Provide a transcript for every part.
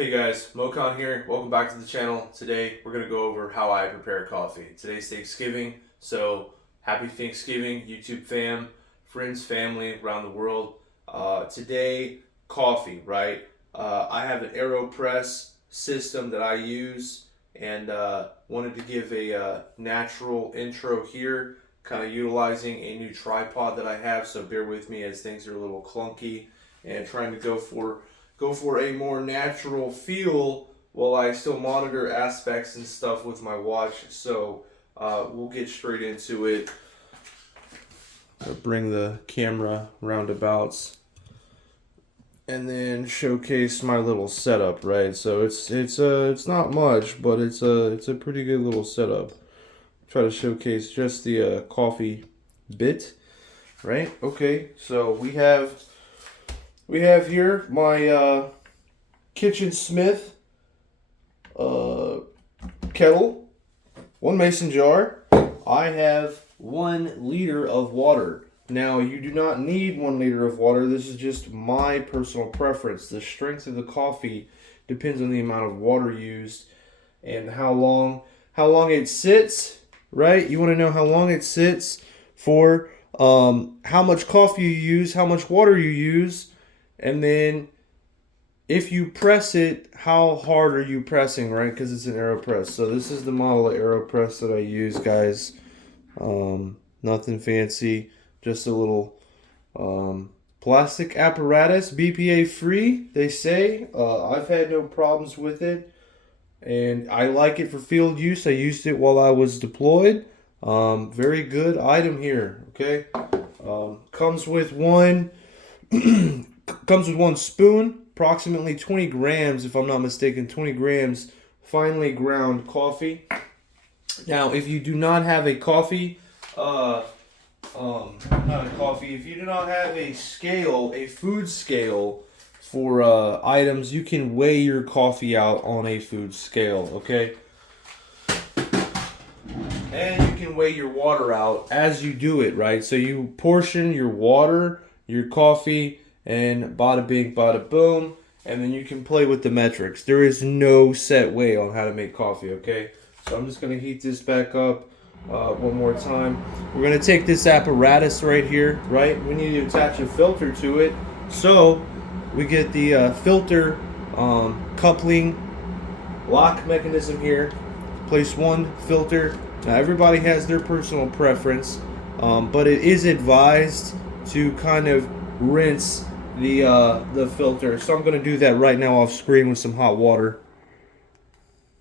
Hey guys, Mokon here. Welcome back to the channel. Today we're going to go over how I prepare coffee. Today's Thanksgiving, so happy Thanksgiving, YouTube fam, friends, family around the world. Today, coffee, right? I have an Aero Press system that I use and wanted to give a natural intro here, kind of utilizing a new tripod that I have, so bear with me as things are a little clunky and trying to go for a more natural feel while I still monitor aspects and stuff with my watch. So we'll get straight into it. I'll bring the camera roundabouts and then showcase my little setup, right? So it's not much, but it's a pretty good little setup. Try to showcase just the coffee bit, right? Okay, so we have here my Kitchen Smith kettle, one mason jar. I have 1 liter of water. Now, you do not need 1 liter of water. This is just my personal preference. The strength of the coffee depends on the amount of water used and how long it sits, right? You want to know how long it sits for, how much coffee you use, how much water you use. And then if you press it, how hard are you pressing, right? Because it's an Aero Press. So this is the model of Aero Press that I use, guys. Nothing fancy, just a little plastic apparatus, BPA free, they say. I've had no problems with it, and I like it for field use. I used it while I was deployed. Very good item here, okay? Comes with one spoon, approximately 20 grams, if I'm not mistaken, 20 grams finely ground coffee. Now, if you do not have a coffee, if you do not have a scale, a food scale for items, you can weigh your coffee out on a food scale, okay? And you can weigh your water out as you do it, right? So you portion your water, your coffee, and bada bing, bada boom, and then you can play with the metrics. There is no set way on how to make coffee, okay? So I'm just going to heat this back up one more time. We're going to take this apparatus right here, right? We need to attach a filter to it. So we get the filter coupling lock mechanism here. Place one filter. Now everybody has their personal preference, but it is advised to kind of rinse the filter. So I'm going to do that right now off screen with some hot water.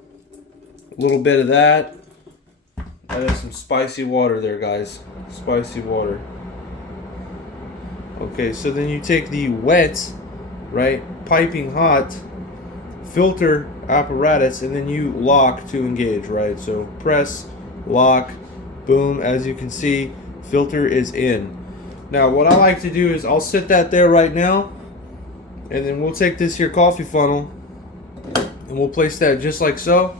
A little bit of that. That is some spicy water there, guys. Spicy water. Okay, so then you take the wet, right, piping hot filter apparatus, and then you lock to engage, right? So press, lock, boom. As you can see, filter is in. Now, what I like to do is I'll sit that there right now, and then we'll take this here coffee funnel, and we'll place that just like so,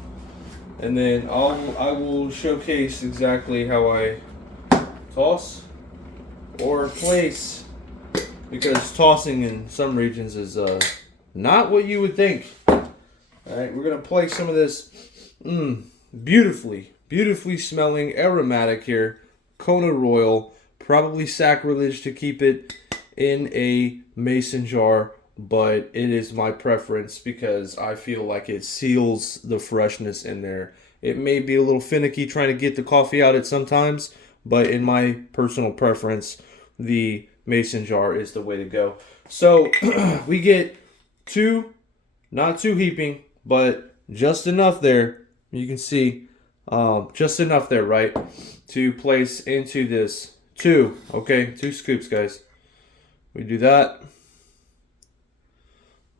and then I will showcase exactly how I toss or place, because tossing in some regions is not what you would think. All right, we're gonna place some of this beautifully smelling aromatic here, Kona Royal. Probably sacrilege to keep it in a mason jar, but it is my preference because I feel like it seals the freshness in there. It may be a little finicky trying to get the coffee out at sometimes, but in my personal preference, the mason jar is the way to go. So we get two, not too heaping, but just enough there. You can see just enough there, right, to place into this. 2 scoops, guys. We do that.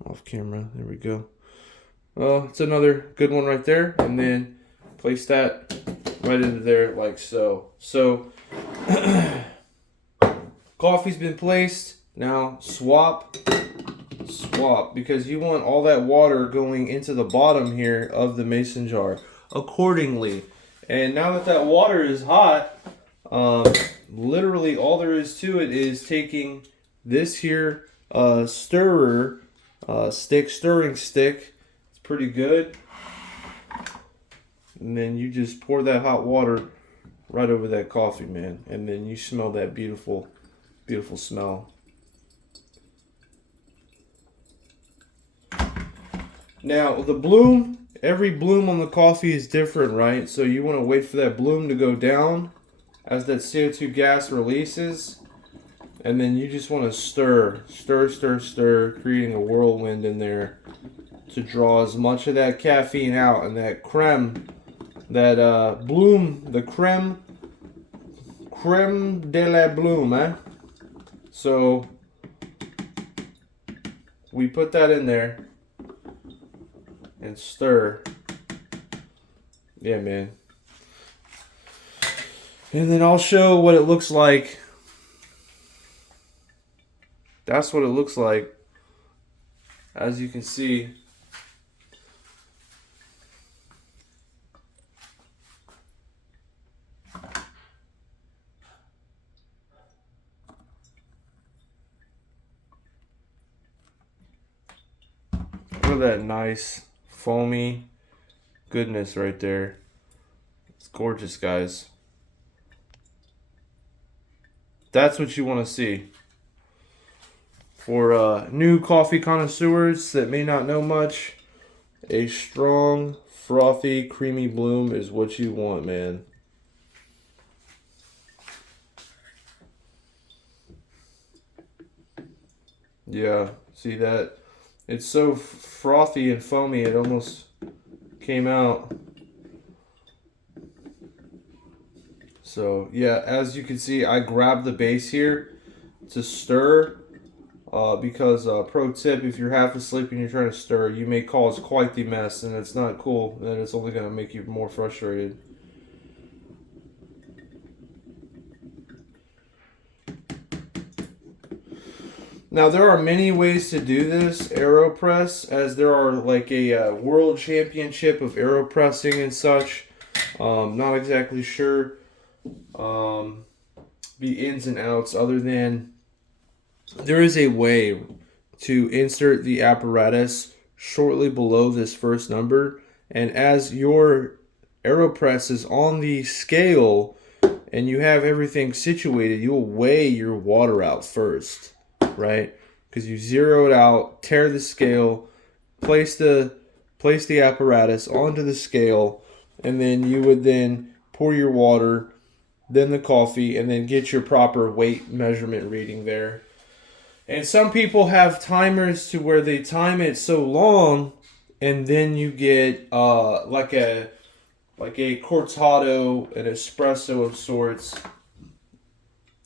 Off camera. There we go. Well, it's another good one right there. And then place that right into there like so. So, coffee's been placed. Now, swap. Because you want all that water going into the bottom here of the mason jar accordingly. And now that water is hot, literally all there is to it is taking this here stirring stick, pretty good. And then you just pour that hot water right over that coffee, man. And then you smell that beautiful, beautiful smell. Now, the bloom, every bloom on the coffee is different, right? So you want to wait for that bloom to go down as that CO2 gas releases. And then you just want to stir, creating a whirlwind in there to draw as much of that caffeine out, and that creme, that bloom, the creme de la bloom, eh? So we put that in there and stir. Yeah, man. And then I'll show what it looks like. That's what it looks like. As you can see. Look at that nice foamy goodness right there. It's gorgeous, guys. That's what you want to see. For new coffee connoisseurs that may not know much, a strong, frothy, creamy bloom is what you want, man. Yeah, see that? It's so frothy and foamy, it almost came out. So, yeah, as you can see, I grabbed the base here to stir. Because pro tip, if you're half asleep and you're trying to stir, you may cause quite the mess, and it's not cool, and it's only going to make you more frustrated. Now, there are many ways to do this Aero Press, as there are like a world championship of Aero Pressing and such. Not exactly sure the ins and outs, other than there is a way to insert the apparatus shortly below this first number, and as your AeroPress is on the scale and you have everything situated, you'll weigh your water out first, right? Because you zero it out, tear the scale, place the apparatus onto the scale, and then you would then pour your water, then the coffee, and then get your proper weight measurement reading there. And some people have timers to where they time it so long, and then you get like a cortado, an espresso of sorts,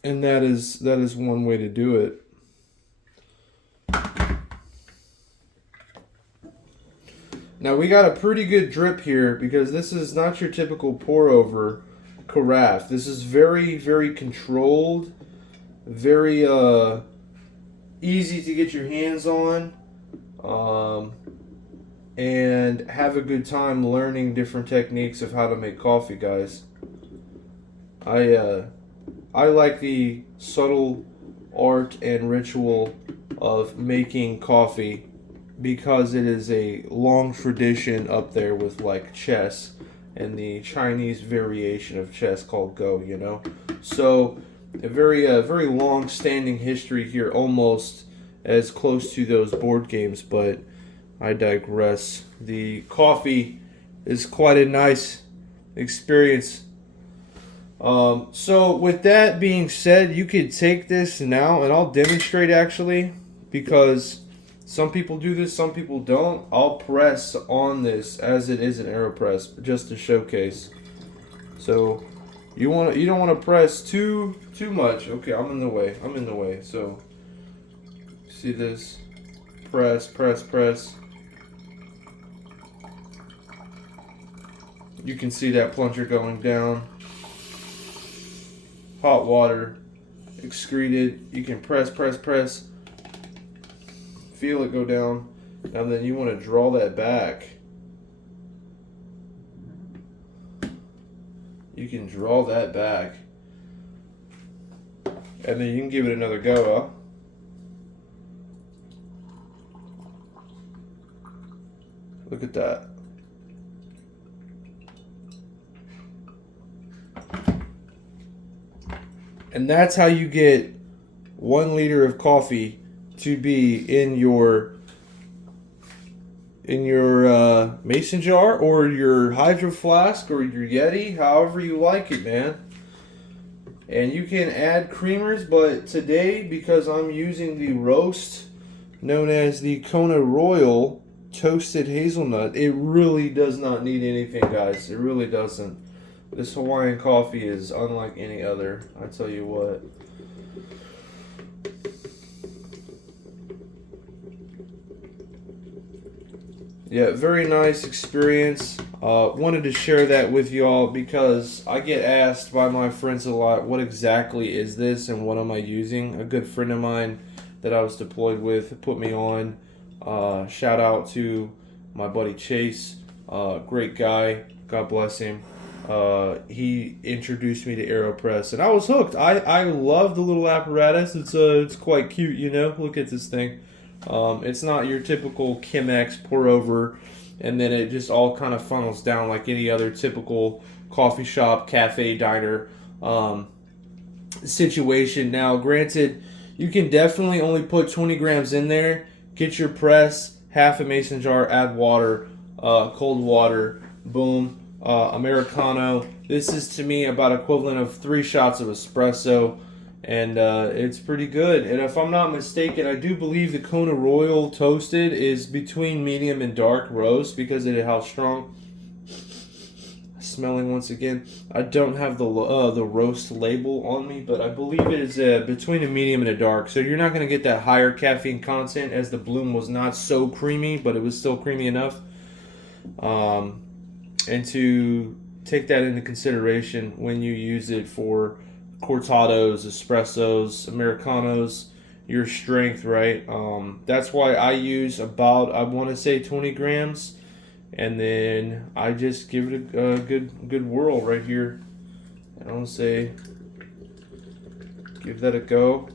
and that is one way to do it. Now we got a pretty good drip here because this is not your typical pour over carafe. This is very, very controlled, very easy to get your hands on, and have a good time learning different techniques of how to make coffee, guys. I like the subtle art and ritual of making coffee because it is a long tradition up there with like chess and the Chinese variation of chess called Go, you know? So a very long-standing history here, almost as close to those board games, but I digress. The coffee is quite a nice experience. So with that being said, you could take this now, and I'll demonstrate actually, because some people do this, some people don't. I'll press on this as it is an AeroPress just to showcase. So you don't want to press too much. Okay, I'm in the way. So see this? Press. You can see that plunger going down. Hot water excreted. You can press. Feel it go down. Now then you want to draw that back. You can draw that back. And then you can give it another go, huh? Look at that. And that's how you get 1 liter of coffee to be in your mason jar or your hydro flask or your Yeti, however you like it, man. And you can add creamers, but today, because I'm using the roast known as the Kona Royal Toasted Hazelnut, it really does not need anything, guys. It really doesn't. This Hawaiian coffee is unlike any other, I tell you what. Yeah, very nice experience. Wanted to share that with y'all because I get asked by my friends a lot, what exactly is this and what am I using? A good friend of mine that I was deployed with put me on. Shout out to my buddy Chase. Great guy. God bless him. He introduced me to Aero Press and I was hooked. I love the little apparatus. It's quite cute, you know. Look at this thing. It's not your typical Chemex pour over and then it just all kind of funnels down like any other typical coffee shop, cafe, diner situation. Now, granted, you can definitely only put 20 grams in there. Get your press, half a mason jar, add water, cold water, boom, Americano. This is to me about equivalent of 3 shots of espresso. And it's pretty good. And if I'm not mistaken, I do believe the Kona Royal Toasted is between medium and dark roast because of how strong. Smelling once again. I don't have the roast label on me, but I believe it is between a medium and a dark. So you're not going to get that higher caffeine content as the bloom was not so creamy, but it was still creamy enough. And to take that into consideration when you use it for cortados, espressos, Americanos, your strength, right? That's why I use about, I want to say 20 grams, and then I just give it a good whirl right here. And I'll say, give that a go.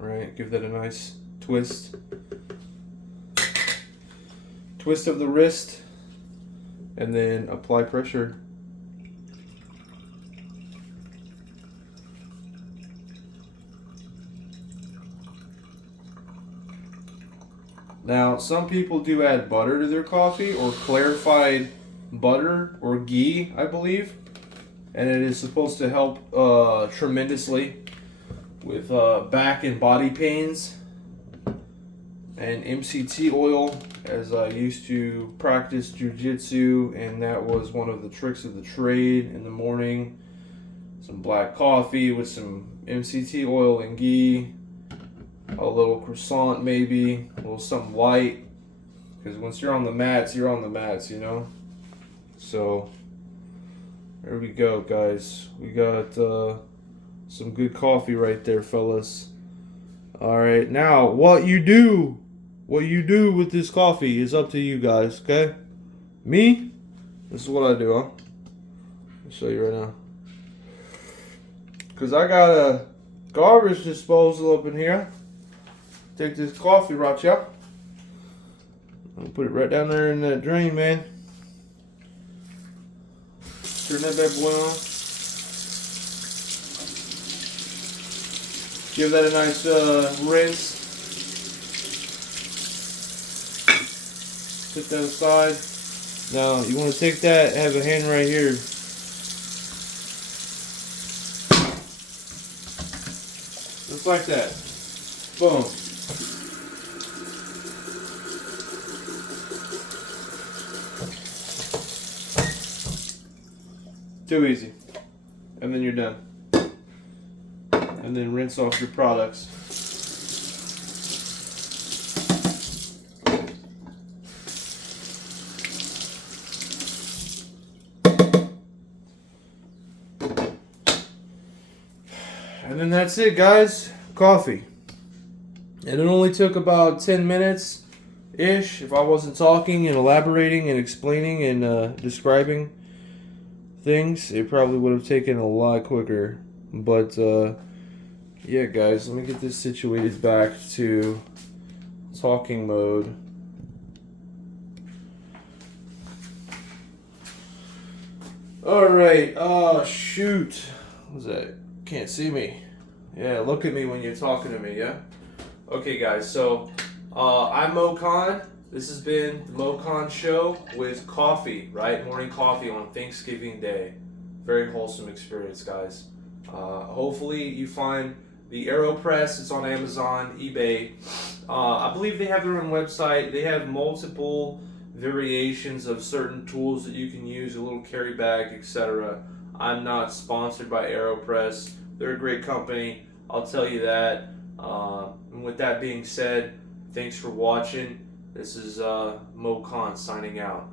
All right, give that a nice twist. Twist of the wrist. And then apply pressure. Now, some people do add butter to their coffee or clarified butter or ghee, I believe. And it is supposed to help tremendously with back and body pains. And MCT oil, as I used to practice jiu-jitsu, and that was one of the tricks of the trade in the morning. Some black coffee with some MCT oil and ghee, a little croissant maybe, a little something light, because once you're on the mats, you're on the mats, you know? So, there we go, guys. We got some good coffee right there, fellas. Alright, now, what you do with this coffee is up to you guys, okay? Me, this is what I do, huh? I'll show you right now. Because I got a garbage disposal up in here. Take this coffee right here. I'll put it right down there in that drain, man. Turn that bad boy on. Give that a nice rinse. Put that aside. Now you want to take that, have a hand right here. Just like that. Boom. Too easy. And then you're done. And then rinse off your products. And then that's it, guys. Coffee. And it only took about 10 minutes-ish. If I wasn't talking and elaborating and explaining and describing things, it probably would have taken a lot quicker. But yeah, guys, let me get this situated back to talking mode. All right. Oh, shoot. What was that? Can't see me. Yeah, look at me when you're talking to me, yeah? Okay, guys, so I'm Mokan. This has been the Mokan Show with coffee, right? Morning coffee on Thanksgiving Day. Very wholesome experience, guys. Hopefully you find the Aero Press. It's on Amazon, eBay. I believe they have their own website. They have multiple variations of certain tools that you can use, a little carry bag, etc. I'm not sponsored by Aero Press. They're a great company, I'll tell you that. And with that being said, thanks for watching. This is Mo Khan signing out.